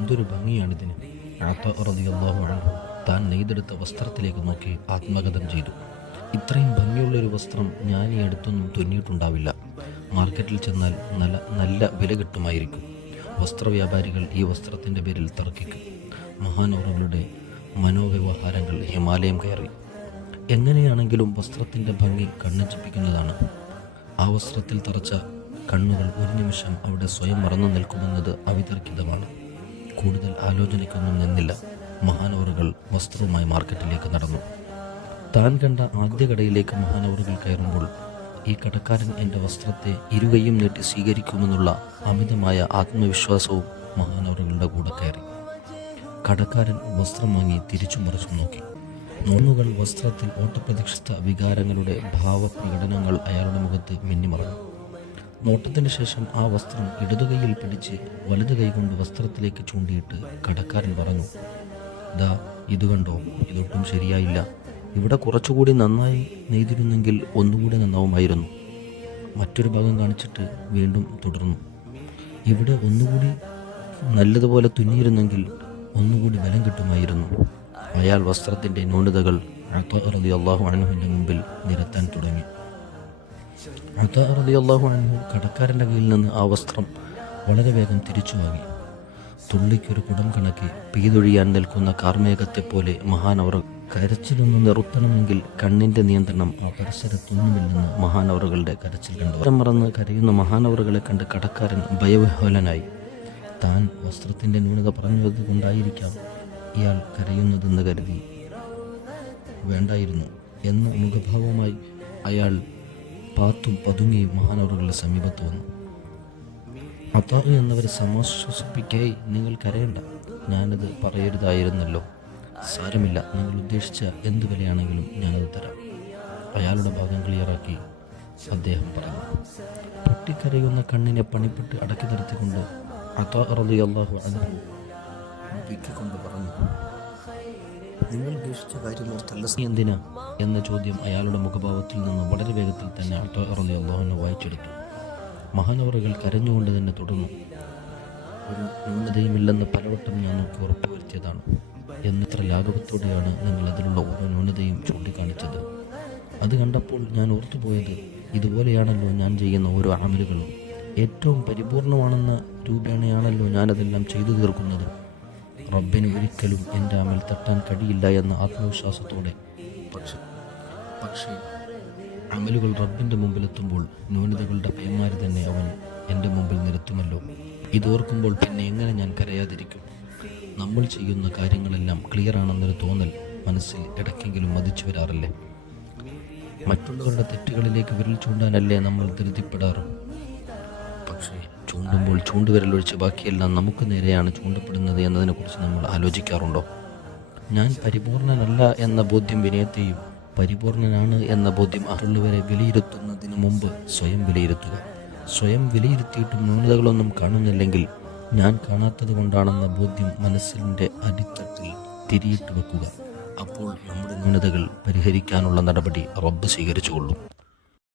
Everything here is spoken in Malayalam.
എന്തൊരു ഭംഗിയാണിതിന്. അള്ളാഹു അൻഹു താൻ നെയ്തെടുത്ത വസ്ത്രത്തിലേക്ക് നോക്കി ആത്മഗതം ചെയ്തു. ഇത്രയും ഭംഗിയുള്ളൊരു വസ്ത്രം ഞാൻ ഈ അടുത്തൊന്നും തുന്നിയിട്ടുണ്ടാവില്ല. മാർക്കറ്റിൽ ചെന്നാൽ നല്ല നല്ല വില കിട്ടുമായിരിക്കും. വസ്ത്രവ്യാപാരികൾ ഈ വസ്ത്രത്തിന്റെ പേരിൽ തർക്കിക്കും. മഹാനവറുകളുടെ മനോവ്യവഹാരങ്ങൾ ഹിമാലയം കയറി. എങ്ങനെയാണെങ്കിലും വസ്ത്രത്തിന്റെ ഭംഗി കണ്ണഞ്ചിപ്പിക്കുന്നതാണ് ആ വസ്ത്രത്തിൽ തറച്ച കണ്ണുകൾ ഒരു നിമിഷം അവിടെ സ്വയം മറന്നു നിൽക്കുമെന്നത് അവിതർക്കിതമാണ്. കൂടുതൽ ആലോചനയ്ക്കൊന്നും നിന്നില്ല. മഹാനവറുകൾ വസ്ത്രവുമായി മാർക്കറ്റിലേക്ക് നടന്നു. താൻ കണ്ട ആദ്യ കടയിലേക്ക് മഹാനവറുകൾ കയറുമ്പോൾ ഈ കടക്കാരൻ എന്റെ വസ്ത്രത്തെ ഇരുകൈയും നീട്ടി സ്വീകരിക്കുമെന്നുള്ള അമിതമായ ആത്മവിശ്വാസവും മഹാനവറുകളുടെ കൂടെ കയറി. കടക്കാരൻ വസ്ത്രം വാങ്ങി തിരിച്ചു മറിച്ചു നോക്കി. നോണുകൾ വസ്ത്രത്തിൽ ഓട്ടപ്രതിക്ഷിത വികാരങ്ങളുടെ ഭാവപ്രകടനങ്ങൾ അയാളുടെ മുഖത്ത് മിന്നിമറന്നു നോട്ടത്തിന് ശേഷം ആ വസ്ത്രം ഇടതുകൈയിൽ പിടിച്ച് വലതു കൈകൊണ്ട് വസ്ത്രത്തിലേക്ക് ചൂണ്ടിയിട്ട് കടക്കാരൻ പറഞ്ഞു ദാ ഇത് കണ്ടോ? ഇതൊട്ടും ശരിയായില്ല. ഇവിടെ കുറച്ചുകൂടി നന്നായി നെയ്തിരുന്നെങ്കിൽ ഒന്നുകൂടി നന്നാവുമായിരുന്നു. മറ്റൊരു ഭാഗം കാണിച്ചിട്ട് വീണ്ടും തുടർന്നു ഇവിടെ ഒന്നുകൂടി നല്ലതുപോലെ തുന്നിയിരുന്നെങ്കിൽ ഒന്നുകൂടി ബലം കിട്ടുമായിരുന്നു. അയാൾ വസ്ത്രത്തിന്റെ ന്യൂനതകൾ അള്ളാഹു അണുവിന്റെ മുമ്പിൽ നിരത്താൻ തുടങ്ങി. റതി അള്ളാഹു അൻഹു കടക്കാരന്റെ കയ്യിൽ നിന്ന് ആ വസ്ത്രം വളരെ വേഗം തിരിച്ചു വാങ്ങി. തുള്ളിക്കൊരു കുടം കണക്കി പെയ്തൊഴിയാൻ നിൽക്കുന്ന കാർമേഘത്തെപ്പോലെ മഹാനവർ കരച്ചിലൊന്ന് നിർത്തണമെങ്കിൽ കണ്ണിന്റെ നിയന്ത്രണം ആ പരിസരത്തൊന്നുമില്ലെന്ന് മഹാനവറുകളുടെ കരച്ചിൽ കണ്ടു. മറന്ന് കരയുന്ന മഹാനവറുകളെ കണ്ട് കടക്കാരൻ ഭയവിഹ്വലനായി. താൻ വസ്ത്രത്തിന്റെ ന്യൂനത പറഞ്ഞത് കൊണ്ടായിരിക്കാം ഇയാൾ കരയുന്നതെന്ന് കരുതി. വേണ്ടായിരുന്നു എന്ന മുഖഭാവമായി അയാൾ പാത്തും പതുങ്ങിയും മഹാനവറുകളുടെ സമീപത്ത് വന്നു. അതാഹ് എന്നവരെ സമാശ്വസിപ്പിക്കായി നിങ്ങൾ കരയണ്ട. ഞാനത് പറയരുതായിരുന്നല്ലോ. സാരമില്ല. നിങ്ങൾ ഉദ്ദേശിച്ച എന്ത് വിലയാണെങ്കിലും ഞാനത് തരാം. അയാളുടെ ഭാഗം ക്ലിയറാക്കി അദ്ദേഹം പറഞ്ഞു. പൊട്ടിക്കരയുന്ന കണ്ണിനെ പണിപ്പെട്ട് അടക്കി നിർത്തിക്കൊണ്ട് അതാ അള്ളാഹു അതിനെ കൊണ്ട് പറഞ്ഞു. നിങ്ങൾ ഉദ്ദേശിച്ച കാര്യം എന്തിനാ എന്ന ചോദ്യം അയാളുടെ മുഖഭാവത്തിൽ നിന്ന് വളരെ വേഗത്തിൽ തന്നെ അട്ടോ അള്ളാഹുവിനെ വായിച്ചെടുത്തു. മഹാനവറുകൾ കരഞ്ഞുകൊണ്ട് തന്നെ തുടർന്നു. ഒരു ന്യൂനതയുമില്ലെന്ന് പലവട്ടം ഞാൻ നോക്കി ഉറപ്പുവരുത്തിയതാണ്. എന്നിത്ര ലാഘവത്തോടെയാണ് നിങ്ങൾ അതിലുള്ള ഓരോ ന്യൂനതയും ചൂണ്ടിക്കാണിച്ചത്. അത് കണ്ടപ്പോൾ ഞാൻ ഓർത്തുപോയത് ഇതുപോലെയാണല്ലോ ഞാൻ ചെയ്യുന്ന ഓരോ അമലുകളും. ഏറ്റവും പരിപൂർണമാണെന്ന രൂപേണയാണല്ലോ ഞാനതെല്ലാം ചെയ്തു തീർക്കുന്നത്. റബ്ബിന് ഒരിക്കലും എന്റെ അമൽ തട്ടാൻ കഴിയില്ല എന്ന ആത്മവിശ്വാസത്തോടെ. പക്ഷെ പക്ഷേ അമലുകൾ റബ്ബിന്റെ മുമ്പിലെത്തുമ്പോൾ ന്യൂനതകളുടെ പേമാരി തന്നെ അവൻ എന്റെ മുമ്പിൽ നിരത്തുമല്ലോ. ഇതോർക്കുമ്പോൾ പിന്നെ എങ്ങനെ ഞാൻ കരയാതിരിക്കും? നമ്മൾ ചെയ്യുന്ന കാര്യങ്ങളെല്ലാം ക്ലിയർ ആണെന്നൊരു തോന്നൽ മനസ്സിൽ ഇടയ്ക്കെങ്കിലും മതിച്ചു വരാറില്ലേ? മറ്റുള്ളവരുടെ തെറ്റുകളിലേക്ക് വിരൽ ചൂണ്ടാനല്ലേ നമ്മൾ ധൃതിപ്പെടാറ്? ചൂണ്ടുമ്പോൾ ചൂണ്ടുവിരൽ ഒഴിച്ച് ബാക്കിയെല്ലാം നമുക്ക് നേരെയാണ് ചൂണ്ടപ്പെടുന്നത് എന്നതിനെക്കുറിച്ച് നമ്മൾ ആലോചിക്കാറുണ്ടോ? ഞാൻ പരിപൂർണനല്ല എന്ന ബോധ്യം വിനയത്തെയും പരിപൂർണനാണ് എന്ന ബോധ്യം മറ്റുള്ളവരെ വിലയിരുത്തുന്നതിന് മുമ്പ് സ്വയം വിലയിരുത്തുക. സ്വയം വിലയിരുത്തിയിട്ടും ന്യൂനതകളൊന്നും കാണുന്നില്ലെങ്കിൽ ഞാൻ കാണാത്തത് കൊണ്ടാണെന്ന ബോധ്യം മനസ്സിന്റെ അടിത്തട്ടിൽ തിരിയിട്ട് വെക്കുക. അപ്പോൾ നമ്മുടെ ന്യൂനതകൾ പരിഹരിക്കാനുള്ള നടപടി റബ്ബ് സ്വീകരിച്ചുകൊള്ളും.